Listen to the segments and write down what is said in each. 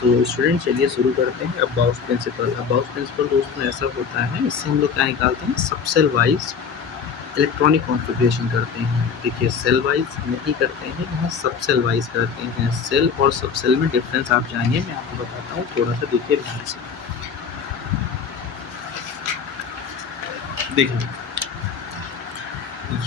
तो स्टूडेंट चलिए शुरू करते हैं। अबाउट प्रिंसिपल दोस्तों ऐसा होता है, इससे हम लोग क्या निकालते हैं, sub cell wise electronic configuration करते हैं। देखिए सेल वाइज नहीं करते हैं, यहाँ सब सेल वाइज करते हैं। सेल और सब सेल में डिफरेंस आप जानिए, मैं आपको बताता हूँ, थोड़ा सा देखिए ध्यान से। देखिए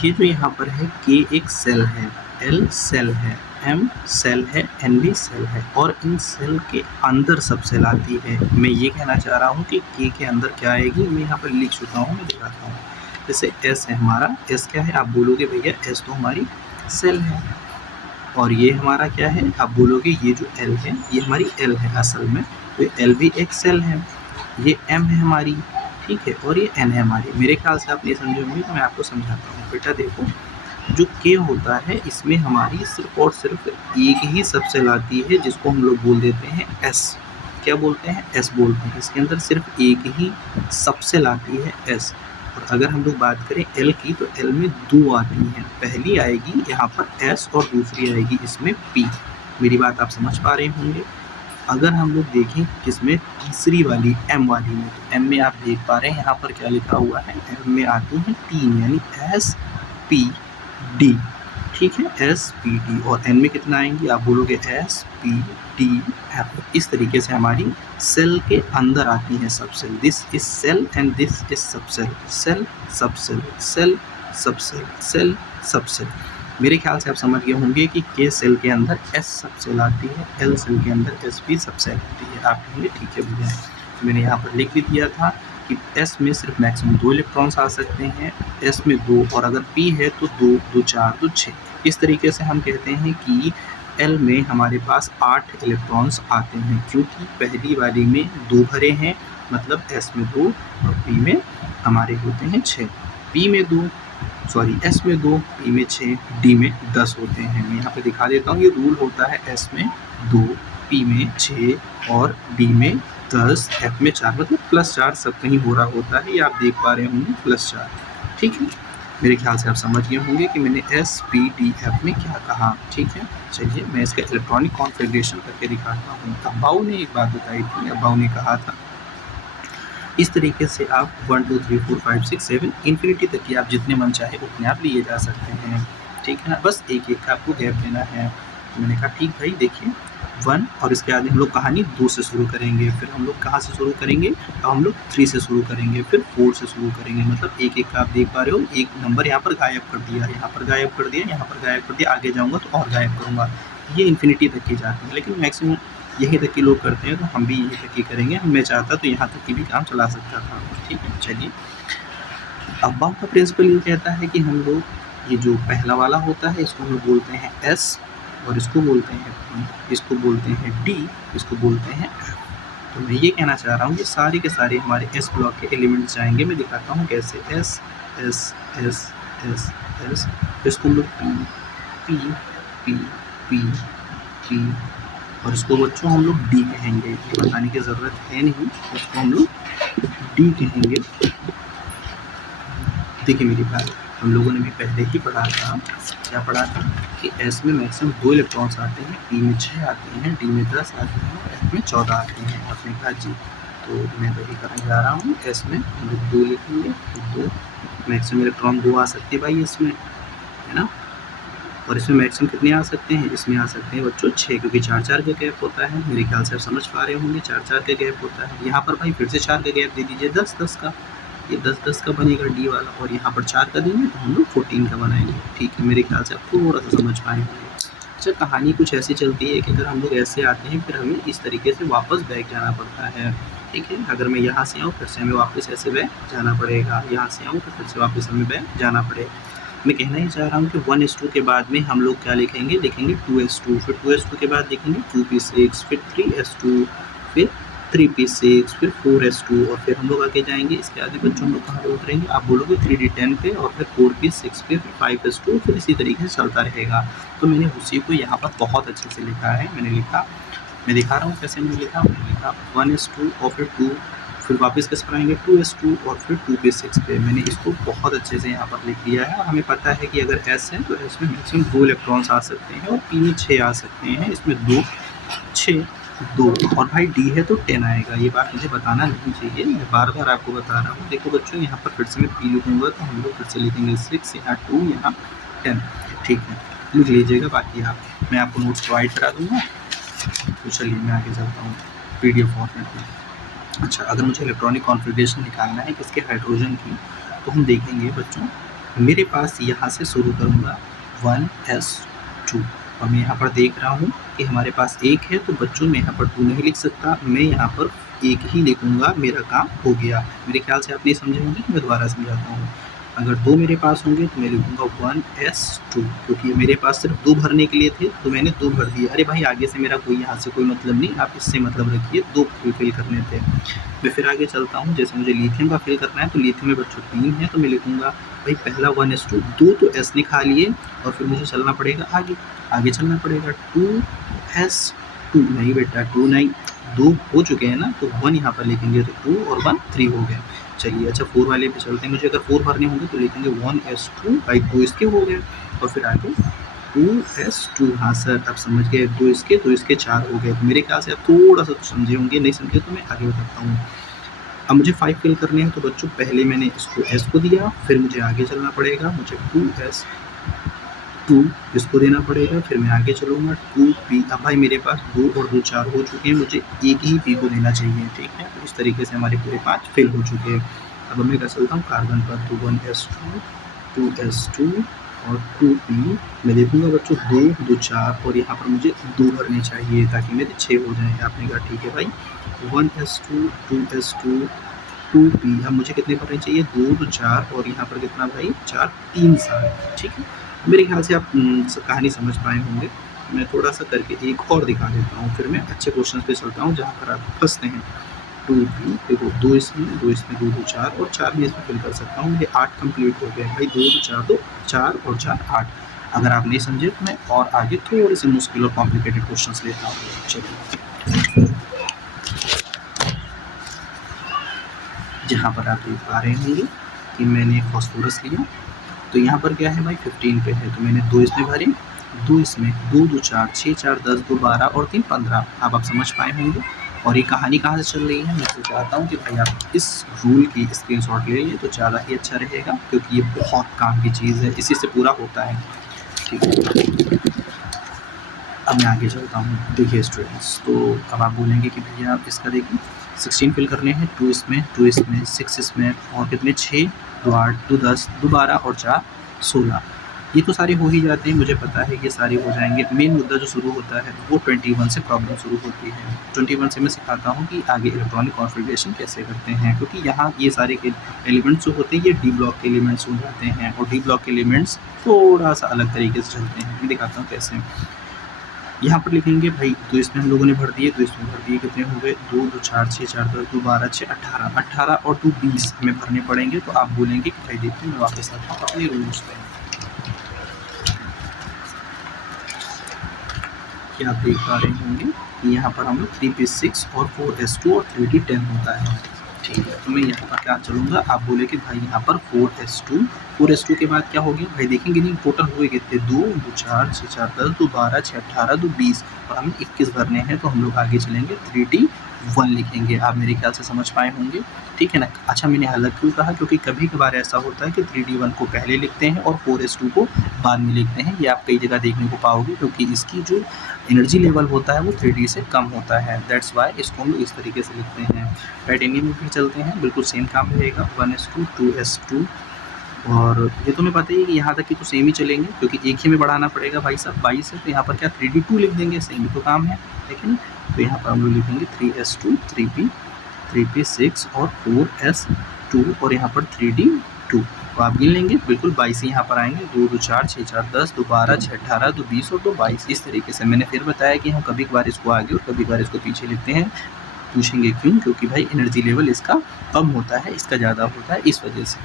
ये जो यहाँ पर है के एक सेल है, एल सेल है, एम सेल है, एन भी सेल है, और इन सेल के अंदर सब सेल आती है। मैं ये कहना चाह रहा हूँ कि के अंदर क्या आएगी, मैं यहाँ पर लिख चुका हूँ, मैं दिखाता हूँ। जैसे एस है हमारा, एस क्या है, आप बोलोगे भैया एस तो हमारी सेल है, और ये हमारा क्या है, आप बोलोगे ये जो एल है ये हमारी एल है असल में, तो एल भी एक सेल है। ये एम है हमारी, ठीक है, और ये एन है हमारी। मेरे ख्याल से आप नहीं समझे होंगे तो मैं आपको समझाता हूँ। बेटा देखो, जो के होता है इसमें हमारी सिर्फ और सिर्फ एक ही सब सेल आती है, जिसको हम लोग बोल देते हैं एस। क्या बोलते हैं, एस बोलते हैं। इसके अंदर सिर्फ एक ही सब सेल आती है, एस। और अगर हम लोग बात करें एल की, तो एल में दो आती हैं। पहली आएगी यहाँ पर एस और दूसरी आएगी इसमें पी। मेरी बात आप समझ पा रहे होंगे। अगर हम लोग देखें किसमें, तीसरी वाली एम वाली में, तो एम में आप देख पा रहे हैं यहाँ पर क्या लिखा हुआ है, एम में आती हैं तीन, यानी एस पी डी, ठीक है, एस पी डी। और एन में कितना आएंगी, आप बोलोगे एस पी डी एफ। इस तरीके से हमारी सेल के अंदर आती हैं sub cell. This is cell and this is sub cell, cell sub cell, cell sub cell, cell sub cell. मेरे ख्याल से आप समझ गए होंगे कि के सेल के अंदर एस सब सेल आती है, एल सेल के अंदर एस भी सब सेल आती है। आप कहेंगे ठीक है भैया, तो मैंने यहाँ पर लिख भी दिया था कि एस में सिर्फ मैक्सिमम 2 इलेक्ट्रॉन्स आ सकते हैं, एस में 2, और अगर पी है तो 2, 2 4, तो 6। इस तरीके से हम कहते हैं कि एल में हमारे पास 8 इलेक्ट्रॉन्स आते हैं, क्योंकि पहली वाली में 2 भरे हैं, मतलब एस में 2 और पी में हमारे होते हैं 6। पी में 2, सॉरी एस में 2, पी में 6, डी में 10 होते हैं। मैं यहाँ पे दिखा देता हूँ, ये रूल होता है, एस में 2, पी में 6 और डी में 10, एफ में 4, मतलब +4 सब कहीं हो रहा होता है, ये आप देख पा रहे होंगे +4, ठीक है। मेरे ख्याल से आप समझ गए होंगे कि मैंने एस पी डी एफ में क्या कहा, ठीक है। चलिए मैं इसका इलेक्ट्रॉनिक कॉन्फ़िगरेशन करके दिखाता हूँ। अब्बाऊ ने एक बात बताई थी, अब्बाऊ ने कहा था इस तरीके से आप 1 2 3 4 5 6 7 इन्फिनिटी तक की आप जितने मन चाहे उतने आप लिए जा सकते हैं, ठीक है ना। बस एक एक का आपको गैप देना है। तो मैंने कहा ठीक भाई, देखिए 1, और इसके बाद हम लोग कहानी 2 से शुरू करेंगे, फिर हम लोग कहाँ से शुरू करेंगे, तो हम लोग 3 से शुरू करेंगे, फिर 4 से शुरू करेंगे। मतलब एक एक का आप देख पा रहे हो, एक नंबर यहाँ पर गायब कर दिया, यहाँ पर गायब कर दिया, यहाँ पर गायब कर दिया, आगे जाऊँगा तो और गायब करूँगा। ये इन्फिनिटी तक की जाती है, लेकिन मैक्सिमम यहीं तक के लोग करते हैं, तो हम भी यहीं तक की करेंगे। मैं चाहता तो यहाँ तक की भी काम चला सकता था, ठीक है। चलिए, अब्बाऊ का प्रिंसिपल ये कहता है कि हम लोग ये जो पहला वाला होता है इसको हम लोग बोलते हैं एस, और इसको बोलते हैं पी, इसको बोलते हैं डी, इसको बोलते हैं एफ। तो मैं ये कहना चाह रहा हूँ कि सारे के सारे हमारे एस ब्लॉक के एलिमेंट्स जाएंगे। मैं दिखाता हूँ कैसे, S S S S S, इसको हम लोग P P P P P, और इसको बच्चों हम लोग डी कहेंगे। ये बताने की ज़रूरत है नहीं, इसको हम लोग डी कहेंगे। देखिए मेरी बात, हम लोगों ने भी पहले ही पढ़ा था, क्या पढ़ा था कि एस में मैक्सिमम 2 इलेक्ट्रॉन्स आते हैं, पी में 6 आते हैं, डी में 10 आते हैं, और एफ में 14 आते हैं। आपने कहा जी, तो मैं वही करने जा रहा हूँ। एस में हम लोग 2 लिखेंगे, तो 2 मैक्सिमम इलेक्ट्रॉन 2 आ सकते हैं भाई इसमें, है ना। और इसमें मैक्सिमम कितने आ सकते हैं, इसमें आ सकते हैं बच्चों 6, क्योंकि 4-4 का गैप होता है। मेरे ख्याल से आप समझ पा रहे होंगे, 4-4 का गैप होता है। यहाँ पर भाई फिर से 4 का गैप दे दीजिए, 10-10 का, ये 10-10 का बनेगा डी वाला, और यहाँ पर 4 का देंगे तो हम लोग 14 का बनाएंगे, ठीक है। मेरे ख्याल से आप थोड़ा सा समझ पाए होंगे। अच्छा, कहानी कुछ ऐसी चलती है कि अगर हम लोग ऐसे आते हैं, फिर हमें इस तरीके से वापस बैक जाना पड़ता है, ठीक है। अगर मैं यहाँ से आऊँ, फिर से हमें वापस ऐसे बैक जाना पड़ेगा, यहाँ से आऊँ तो फिर से वापस हमें बैक जाना पड़ेगा। मैं कहना ही चाह रहा हूँ कि 1s2 के बाद में हम लोग क्या लिखेंगे, लिखेंगे 2s2, फिर 2s2 के बाद लिखेंगे 2p6, फिर 3s2, फिर 3p6, फिर 4s2, और फिर हम लोग आगे जाएंगे। इसके आगे बच्चों हम लोग कहाँ पे उतरेंगे, आप बोलोगे 3d10 पे, और फिर 4p6 पे, फिर 5s2, फिर इसी तरीके से चलता रहेगा। तो मैंने उसी को यहाँ पर बहुत अच्छे से लिखा है। मैंने लिखा, मैं दिखा रहा हूँ कैसे मैंने लिखा, 1s2 और फिर 2, फिर वापस किस पर आएंगे 2s2, और फिर 2p6 पे। मैंने इसको बहुत अच्छे से यहाँ पर लिख दिया है। और हमें पता है कि अगर s है तो s में मैक्सिमम 2 इलेक्ट्रॉन्स आ सकते हैं, और p में 6 आ सकते हैं। इसमें 2, 6, 2 और भाई डी है तो 10 आएगा। ये बात मुझे बताना नहीं चाहिए, मैं बार-बार आपको बता रहा हूँ। देखो बच्चों, यहाँ पर फिर से मैं पी लिखूँगा तो हम लोग फिर से लिखेंगे 6, यहाँ 2, यहाँ 10। ठीक है, लिख लीजिएगा। बाकी मैं आपको नोट्स प्रोवाइड करा दूँगा। तो चलिए मैं आगे चलता हूँ पीडीएफ फॉर्मेट में। अच्छा, अगर मुझे इलेक्ट्रॉनिक कॉन्फ़िगरेशन निकालना है किसके, हाइड्रोजन की, तो हम देखेंगे बच्चों, मेरे पास यहाँ से शुरू करूँगा 1s2 और मैं यहाँ पर देख रहा हूँ कि हमारे पास 1 है, तो बच्चों मैं यहाँ पर 2 नहीं लिख सकता, मैं यहाँ पर 1 ही लिखूँगा, मेरा काम हो गया। मेरे ख्याल से आप नहीं समझे होंगे तो मैं दोबारा समझाता हूँ। अगर 2 मेरे पास होंगे तो मैं लिखूँगा 1s2, क्योंकि मेरे पास सिर्फ 2 भरने के लिए थे तो मैंने 2 भर दिए। अरे भाई, आगे से मेरा कोई यहाँ से कोई मतलब नहीं, आप इससे मतलब रखिए, 2 फिल करने थे। मैं फिर आगे चलता हूँ। जैसे मुझे लिथियम का फिल करना है तो लिथियम में बच्चों 3 है, तो मैं लिखूँगा भाई पहला 1s2, 2 तो s ने खा लिए और फिर मुझे चलना पड़ेगा आगे चलना पड़ेगा 2s2, नहीं बेटा 2 नहीं, 2 हो चुके हैं ना, तो 1 यहाँ पर लिखेंगे तो 2 और 1 3 हो गए। चलिए अच्छा, 4 वाले पे चलते हैं। मुझे अगर 4 भरने होंगे तो लिखेंगे 1s2 भाई, 2 इसके हो गए और फिर आगे 2s2। हाँ सर, अब समझ गए, 2 इसके 4 हो गए। तो मेरे ख्याल से आप थोड़ा सा तो समझे होंगे, नहीं समझे तो मैं आगे बताता हूँ। अब मुझे 5 फिल करने हैं, तो बच्चों पहले मैंने इसको s को दिया, फिर मुझे आगे चलना पड़ेगा, मुझे 2s2 इसको देना पड़ेगा, फिर मैं आगे चलूँगा 2p। अब भाई मेरे पास 2 और 2 4 हो चुके हैं, मुझे एक ही p को देना चाहिए। ठीक है, तो इस तरीके से हमारे पूरे 5 फिल हो चुके हैं। अब मैं क्या चलता हूँ कार्बन पर, तो 1s2, 2s2 और 2p। मैं देखूँगा बच्चों 2 2 4 और यहाँ पर मुझे 2 भरने चाहिए ताकि मेरे 6 हो जाएँ। आपने कहा ठीक है भाई, 1s2, 2s2, 2p। अब मुझे कितने भरने चाहिए, 2 2 4 और यहाँ पर कितना भाई 4 3 7। ठीक है, मेरे ख्याल से आप कहानी समझ पाए होंगे। मैं थोड़ा सा करके एक और दिखा देता हूँ, फिर मैं अच्छे क्वेश्चन पे चलता हूँ जहाँ पर आप फंसते हैं। 2p, देखो 2 इसमें 2 2 4 और 4 भी इसमें फिल कर सकता हूँ। मेरे 8 कंप्लीट हो गए भाई, 2 2 4 और 4 8। अगर आप नहीं समझे तो मैं और आगे थोड़े से मुश्किल और कॉम्प्लिकेटेड क्वेश्चंस लेता हूँ। चलिए, जहाँ पर आप देख पा रहे होंगे कि मैंने फॉस्फोरस लिया, तो यहाँ पर क्या है भाई 15 पे है, तो मैंने 2 इसमें भरे, 2 इसमें, 2 2 4 6 4 10 2 12 और 3 15। अब आप समझ पाए होंगे। और ये कहानी कहाँ से चल रही है, मैं तो चाहता हूँ कि भाई आप इस रूल की स्क्रीनशॉट ले लीजिए तो ज़्यादा ही अच्छा रहेगा, क्योंकि ये बहुत काम की चीज़ है, इसी से पूरा होता है। ठीक है, अब मैं आगे चलता हूँ। देखिए स्टूडेंट्स, तो अब आप बोलेंगे कि भैया आप इसका देखिए 16 फिल करने हैं, 2 इसमें 6 इसमें और कितने 6 2 8 2 10 2 12 और 4 16। ये तो सारे हो ही जाते हैं, मुझे पता है ये सारे हो जाएंगे। मेन मुद्दा जो शुरू होता है वो 21 से प्रॉब्लम शुरू होती है। 21 से मैं सिखाता हूँ कि आगे इलेक्ट्रॉनिक कॉन्फ़िगरेशन कैसे करते हैं, क्योंकि यहाँ ये सारे के एलिमेंट्स जो होते हैं ये डी ब्लॉक के एलिमेंट्स हो जाते हैं और डी ब्लॉक के एलिमेंट्स थोड़ा सा अलग तरीके से चलते हैं। मैं दिखाता हूँ कैसे। यहाँ पर लिखेंगे भाई, तो इसमें हम लोगों ने भर दिए, तो इसमें भर दिए, कितने हो गए 2 2 4 6 4 10 2 12 6 18 18 और 2 20 हमें भरने पड़ेंगे। तो आप बोलेंगे कि भाई देखिए मैं वापस आता हूँ अपने रूल्स पे। कि आप देख पा रहे होंगे कि यहाँ पर हम लोग 3p6 और 4s2 और 3d10 होता है। ठीक है, तो मैं यहाँ पर क्या चलूँगा, आप बोले कि भाई यहाँ पर 4s2 के बाद क्या हो गया भाई, देखेंगे नहीं टोटल हुए कितने 2 2 4 6 4 10 2 12 6 18 2 20 और हमें 21 भरने हैं। तो हम लोग आगे चलेंगे 3d1 लिखेंगे। आप मेरे ख्याल से समझ पाए होंगे, ठीक है ना। अच्छा, मैंने अलग क्यों कहा, क्योंकि कभी कभार ऐसा होता है कि 3d1 को पहले लिखते हैं और 4s2 को बाद में लिखते हैं। ये आप कई जगह देखने को पाओगे, क्योंकि इसकी जो एनर्जी लेवल होता है वो 3d से कम होता है, दैट्स वाई इसको हम लोग इस तरीके से लिखते हैं। टाइटेनियम में भी चलते हैं, बिल्कुल सेम काम रहेगा 1s2 2s2 और ये तो मैं पता ही है कि यहाँ तक की तो सेम ही चलेंगे, क्योंकि एक ही में बढ़ाना पड़ेगा भाई साहब 22 है, तो यहाँ पर क्या 3d2 लिख देंगे, सेम ही तो काम है, ठीक है ना। तो यहाँ पर हम लोग लिखेंगे 3s2 3p6 और 4s2 और यहाँ पर 3d2। तो आप गिन लेंगे, बिल्कुल 22 यहाँ पर आएंगे, 2 2 4 6 4 10 2 12 6 18 2 20 और 2 22। इस तरीके से मैंने फिर बताया कि हम कभी कभार इसको आगे और कभी कभार इसको पीछे लिखते हैं। पूछेंगे क्यों, क्योंकि भाई एनर्जी लेवल इसका कम होता है, इसका ज़्यादा होता है, इस वजह से।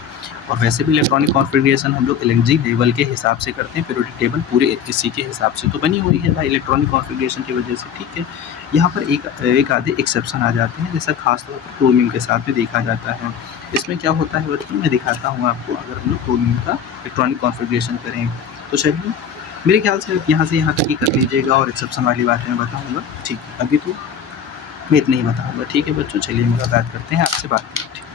और वैसे भी इलेक्ट्रॉनिक कॉन्फ़िगरेशन हम लोग एनर्जी लेवल के हिसाब से करते हैं, पीरियोडिक टेबल पूरे इसी के हिसाब से तो बनी हुई है भाई इलेक्ट्रॉनिक कॉन्फ़िगरेशन की वजह से, ठीक है। यहाँ पर एक आधे एक्सेप्शन आ जाते हैं, जैसा खासतौर पर क्रोमियम के साथ में देखा जाता है। इसमें क्या होता है बच्चों, मैं दिखाता हूँ आपको। अगर हम लोग क्रोमियम का इलेक्ट्रॉनिक कॉन्फ़िगरेशन करें तो चलिए, मेरे ख्याल से आप यहाँ से यहाँ तक ही कर लीजिएगा और एक्सेप्शन वाली बातें मैं बताऊँगा, ठीक है। अभी तो मैं इतना ही बताऊँगा। ठीक है बच्चों, चलिए मुलाकात करते हैं, आपसे बात करते हैं।